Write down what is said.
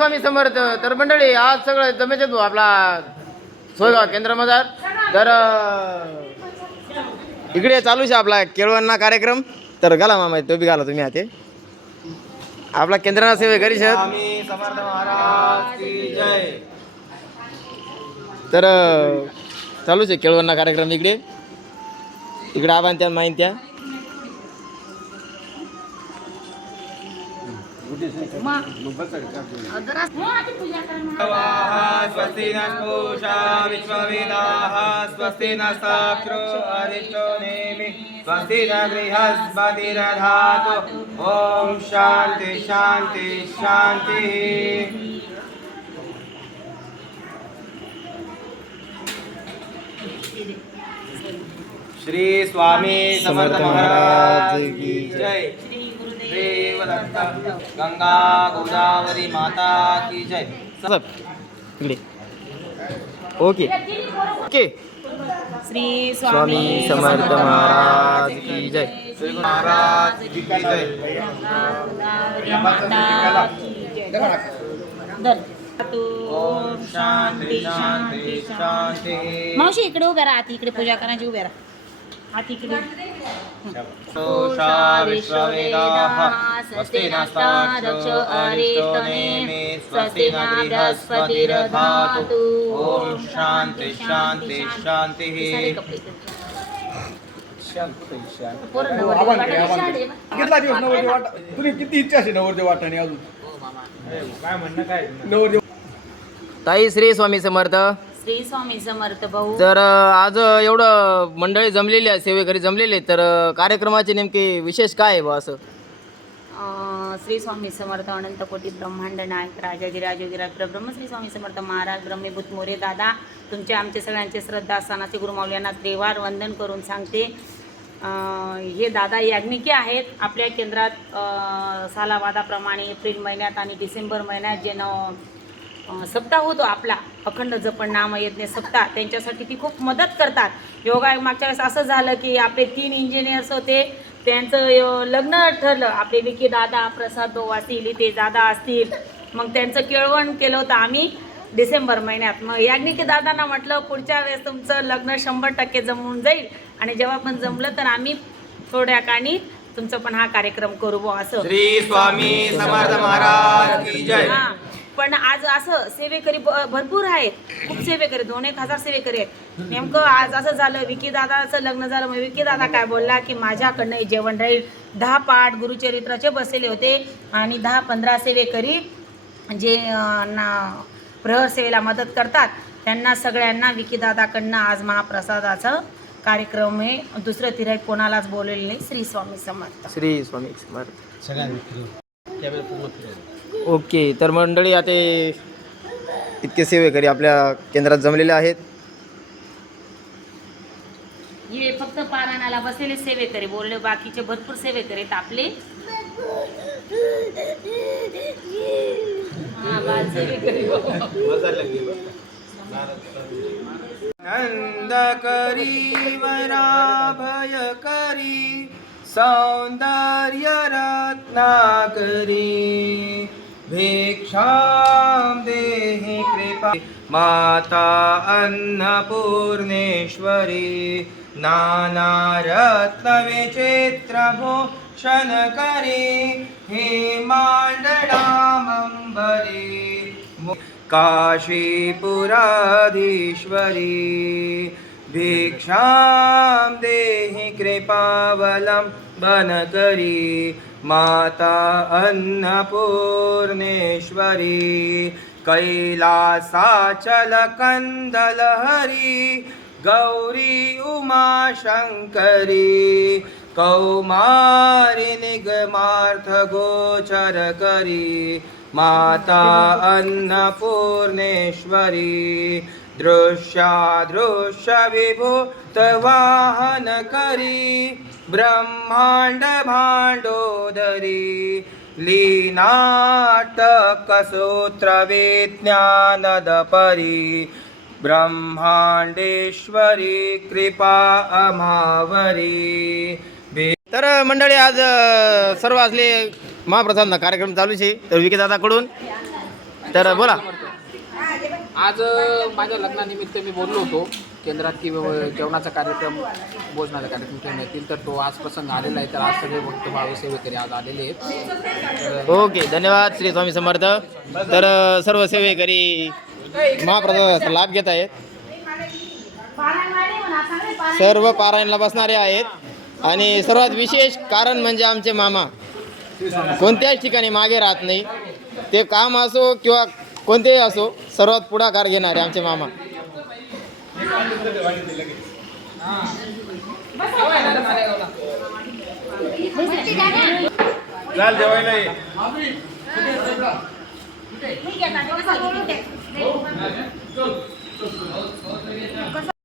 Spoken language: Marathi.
स्वामी समर्थ. तर मंडळी आज सगळं जमेचे तू आपला सोयगाव केंद्र मजार. तर इकडे चालू आहे आपला केळवणना कार्यक्रम. तर घाला मामा तो बी घाला तुम्ही हाते. आपला केंद्राना सेवे करी स्वामी समर्थ महाराज की जय. तर चालूच आहे केळवणना कार्यक्रम. इकडे इकडे आव्हान त्या माहिती त्या स्वस्ति नूषा विश्ववेदाः स्वस्ति नस्ताक्षो अरिष्टो नेमि स्वस्ति न बृहस्पतिर्दधातु. ओम शांति शांति शांति. श्री स्वामी समर्थ महाराज की जय. देवदत्त गंगा गोदावरी माता की जय. सब इकडे ओके ओके. श्री स्वामी समर्थ महाराज की जय. श्री महाराज की जय. ओम शांती शांती शांती. मावशी इकडे उभ्या राहा. आती इकडे पूजा करायची. उभ्या राहा. आती इकडे. सोषा विश्ववेदाः स्वस्ति नस्ताक्षो अरिष्टो नेमि स्वस्ति न बृहस्पतिर्दधातु. ओम शांति शांति शांति. कितला दिवस नवरदेव वाटा तुम्ही किती इच्छा असे नवरदेव वाटाने अजून काय म्हणणं काय नवरदेव. ताई श्री स्वामी समर्थ. श्री स्वामी समर्थ भाऊ. तर आज एवढं मंडळी जमलेली आहे सेवेकरी जमलेले. तर कार्यक्रमाचे नेमके विशेष काय आहे बा असं. श्री स्वामी समर्थ अनंत कोटी ब्रह्मांड नायक राजाधिराज योगीराज परब्रह्म श्री स्वामी समर्थ महाराज ब्रह्मीभूत मोरे दादा तुमचे आमचे सगळ्यांचे श्रद्धास्थानाचे गुरुमाऊल्यांना त्रिवार वंदन करून सांगते. हे दादा याज्ञिकी आहेत. आपल्या केंद्रात सालावादाप्रमाणे एप्रिल महिन्यात आणि डिसेंबर महिन्यात जे सप्ताह होतो आपला अखंड जपण नाम यज्ञ सप्ताह त्यांच्यासाठी ती खूप मदत करतात. योगा मागच्या वेळेस असं झालं की आपले 3 इंजिनियर्स होते. त्यांचं लग्न ठरलं. आपले विकी दादा प्रसाद भाऊ असतील इथे दादा असतील. मग त्यांचं केळवण केलं होतं आम्ही डिसेंबर महिन्यात. मग याज्ञिकी दादांना म्हटलं पुढच्या वेळेस तुमचं लग्न 100% जमून जाईल आणि जेव्हा पण जमलं तर आम्ही थोड्या काळाने तुमचं पण हा कार्यक्रम करू बो असं. श्री स्वामी समर्थ महाराज की जय. हां पण आज असं सेवेकरी भरपूर आहेत. खूप सेवेकरी 2-1 हजार सेवेकरी आहेत. नेमकं आज असं झालं विकी दादाचं लग्न झालं. मग विकी दादा काय बोलला की माझ्याकडनं जेवण राहील. 10 पाठ गुरुचरित्राचे बसलेले होते आणि 10-15 सेवेकरी जे प्रहर सेवेला मदत करतात त्यांना सगळ्यांना विकी दादाकडनं आज महाप्रसादाचं कार्यक्रम आहे. दुसरं तिराई कोणालाच बोललेलं नाही. श्री स्वामी समर्थ. श्री स्वामी समर्थ. ओके. तर मंडळी आता इतके सेवेकरी आपल्या केंद्रात जमलेले आहेत. हे फक्त पारायणाला बसलेले सेवेकरी बोलले. बाकीचे भरपूर सेवेकरी आहेत आपले. नंद करी वराभय करी सौंदर्य रत्नाकरी भिक्षां देहि कृपा माता अन्नपूर्णेश्वरी नाना रत्न विचित्र भूषण करी हेमांडलामंबरी काशीपुराधीश्वरी भिक्षां देहि कृपावलंबन करी माता अन्नपूर्णेश्वरी कैलासाचल कंदलहरी गौरी उमाशंकरी कौमारी निगमार्थ गोचर करी माता अन्नपूर्णेश्वरी दृश्यादृश्य विभूत वाहन करी ब्रह्मांड भांडोदरी लीनाटक सूत्र विज्ञानदपरी ब्रह्मांडेश्वरी कृपा अमावरी. तर मंडळी आज सर्व असले महाप्रसाद कार्यक्रम चालू आहे. तर विकी दादाकडून तर बोला. आज माझ्या लग्नानिमित्त मी बोललो होतो केंद्रात की जेवणाचा कार्यक्रम भोजनाचा कार्यक्रम ठेवण्यात येतील, तर तो आज प्रसंग आलेला आहे. तर आज सगळे भक्त भावी सेवेकरी आज आलेले आहेत. ओके, धन्यवाद श्री स्वामी समर्थ. तर सर्व सेवेकरी महाप्रसादाचा लाभ घेत आहेत. सर्व पारायणला बसणारे आहेत आणि सर्वात विशेष कारण म्हणजे आमचे मामा कोणत्याच ठिकाणी मागे राहत नाही. ते काम असो किंवा कोणतेही असो, सर्वात पुढाकार घेणारे आमचे मामा. चाल जेवायला ये.